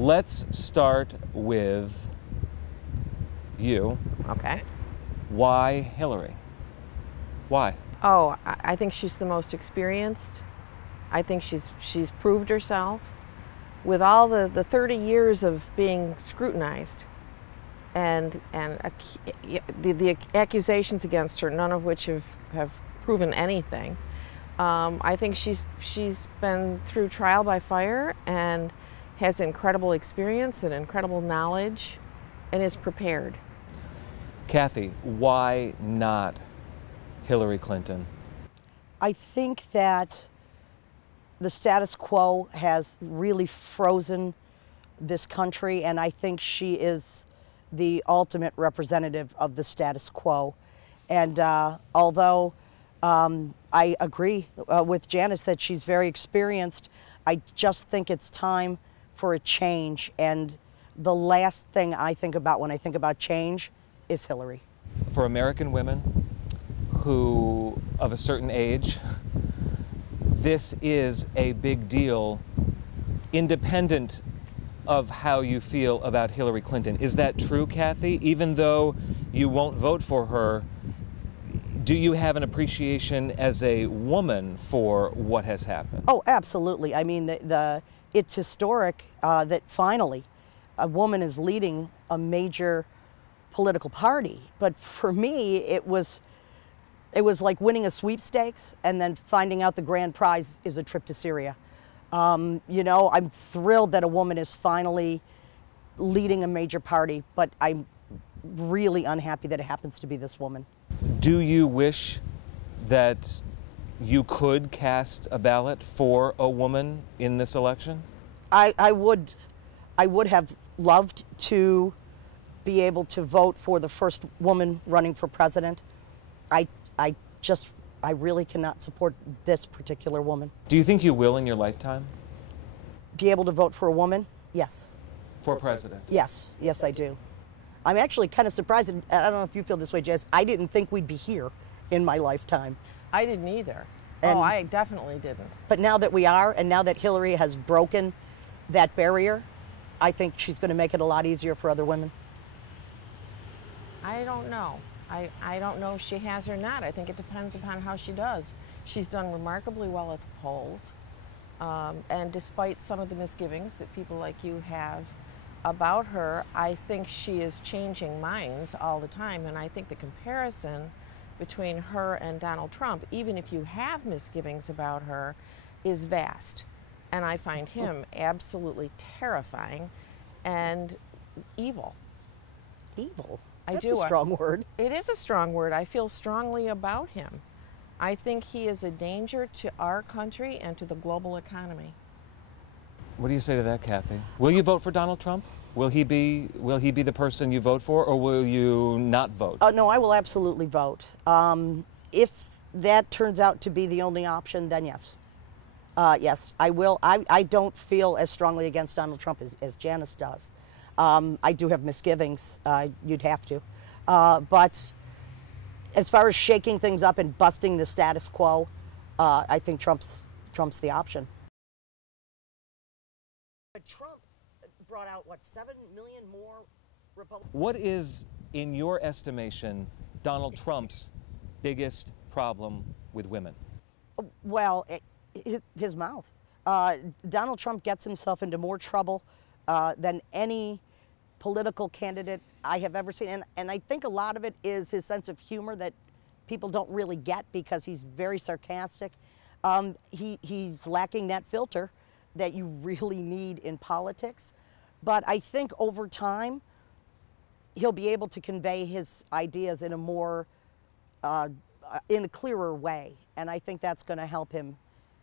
Let's start with you. Okay. Why Hillary? Why? Oh, I think she's the most experienced. I think she's proved herself with all the 30 years of being scrutinized and the accusations against her, none of which have proven anything. I think she's been through trial by fire and has incredible experience and incredible knowledge and is prepared. Kathy, why not Hillary Clinton? I think that the status quo has really frozen this country, and I think she is the ultimate representative of the status quo. And although I agree with Janice that she's very experienced, I just think it's time for a change. And the last thing I think about when I think about change is Hillary. For American women who, of a certain age, this is a big deal, independent of how you feel about Hillary Clinton. Is that true, Kathy? Even though you won't vote for her, do you have an appreciation as a woman for what has happened? Oh, absolutely. I mean, it's historic that finally a woman is leading a major political party. But for me, it was like winning a sweepstakes and then finding out the grand prize is a trip to Syria. You know, I'm thrilled that a woman is finally leading a major party, but I'm really unhappy that it happens to be this woman. Do you wish that you could cast a ballot for a woman in this election? I would have loved to be able to vote for the first woman running for president. I really cannot support this particular woman. Do you think you will in your lifetime? Be able to vote for a woman? Yes. For president? Yes, yes I do. I'm actually kind of surprised, and I don't know if you feel this way, Jess, I didn't think we'd be here in my lifetime. I didn't either. And, I definitely didn't. But now that we are, and now that Hillary has broken that barrier, I think she's going to make it a lot easier for other women. I don't know. I don't know if she has or not. I think it depends upon how she does. She's done remarkably well at the polls. And despite some of the misgivings that people like you have about her, I think she is changing minds all the time. And I think the comparison between her and Donald Trump, even if you have misgivings about her, is vast. And I find him absolutely terrifying and evil. Evil? That's a strong word. It is a strong word. I feel strongly about him. I think he is a danger to our country and to the global economy. What do you say to that, Kathy? Will you vote for Donald Trump? Will he be the person you vote for, or will you not vote? No, I will absolutely vote. If that turns out to be the only option, then yes. Yes, I will. I don't feel as strongly against Donald Trump as Janice does. I do have misgivings. You'd have to. But as far as shaking things up and busting the status quo, I think Trump's the option. But Trump brought out, what, 7 million more Republicans? What is, in your estimation, Donald Trump's biggest problem with women? Well, his mouth. Donald Trump gets himself into more trouble than any political candidate I have ever seen. And I think a lot of it is his sense of humor that people don't really get because he's very sarcastic. He's lacking that filter that you really need in politics. But I think over time, he'll be able to convey his ideas in a more, in a clearer way. And I think that's going to help him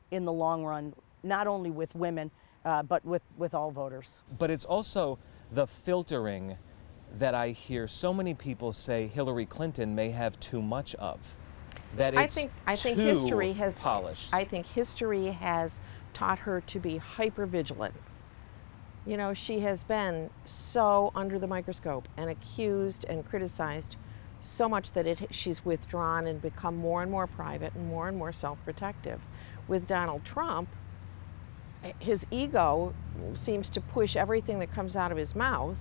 in the long run, not only with women, but with all voters. But it's also the filtering that I hear so many people say Hillary Clinton may have too much of. That it's I think too history has polished. I think history has taught her to be hyper vigilant. You know, she has been so under the microscope and accused and criticized so much that she's withdrawn and become more and more private and more self-protective. With Donald Trump, his ego seems to push everything that comes out of his mouth,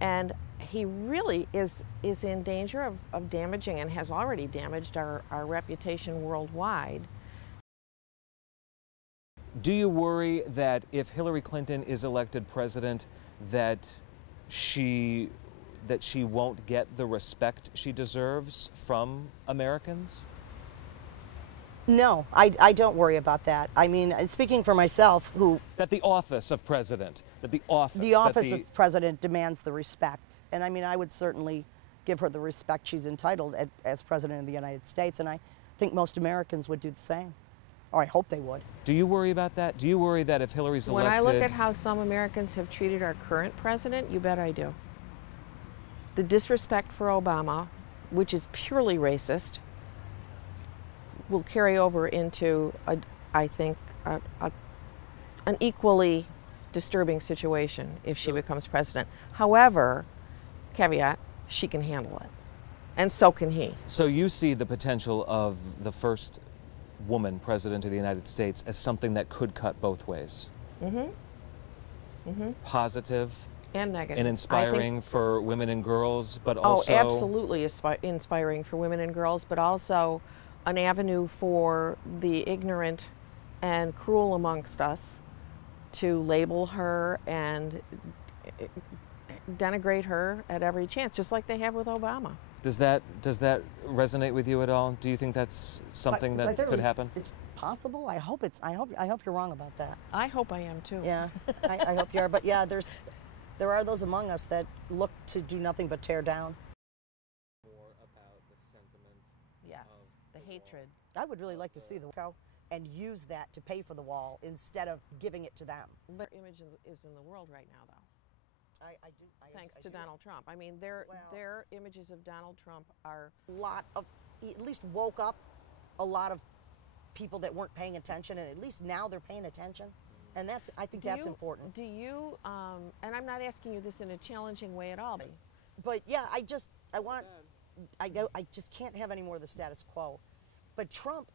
and he really is in danger of damaging, and has already damaged our reputation worldwide. Do you worry that if Hillary Clinton is elected president, that she won't get the respect she deserves from Americans? No, I don't worry about that. I mean, speaking for myself, That the office of president, the office of president demands the respect. And I mean, I would certainly give her the respect she's entitled as president of the United States, and I think most Americans would do the same. Or I hope they would. Do you worry about that? Do you worry that if Hillary's elected... When I look at how some Americans have treated our current president, you bet I do. The disrespect for Obama, which is purely racist, will carry over into, I think, an equally disturbing situation if she becomes president. However, caveat, she can handle it, and so can he. So you see the potential of the first woman president of the United States as something that could cut both ways? Positive and negative. And inspiring for women and girls, but also... Oh, absolutely inspiring for women and girls, but also an avenue for the ignorant and cruel amongst us to label her and denigrate her at every chance, just like they have with Obama. Does that resonate with you at all? Do you think that's something that could happen? It's possible. I hope you're wrong about that. I hope I am too. Yeah, I hope you are. But yeah, there are those among us that look to do nothing but tear down. More about the sentiment. Yes, the hatred. I would really like to see the wall and use that to pay for the wall instead of giving it to them. Their image is in the world right now, though. Thanks to Donald Trump. I mean, their images of Donald Trump are... At least woke up a lot of people that weren't paying attention, and at least now they're paying attention. And I think that's important. Do you, and I'm not asking you this in a challenging way at all. But yeah, I just can't have any more of the status quo. But Trump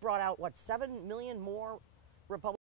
brought out, what, 7 million more Republicans?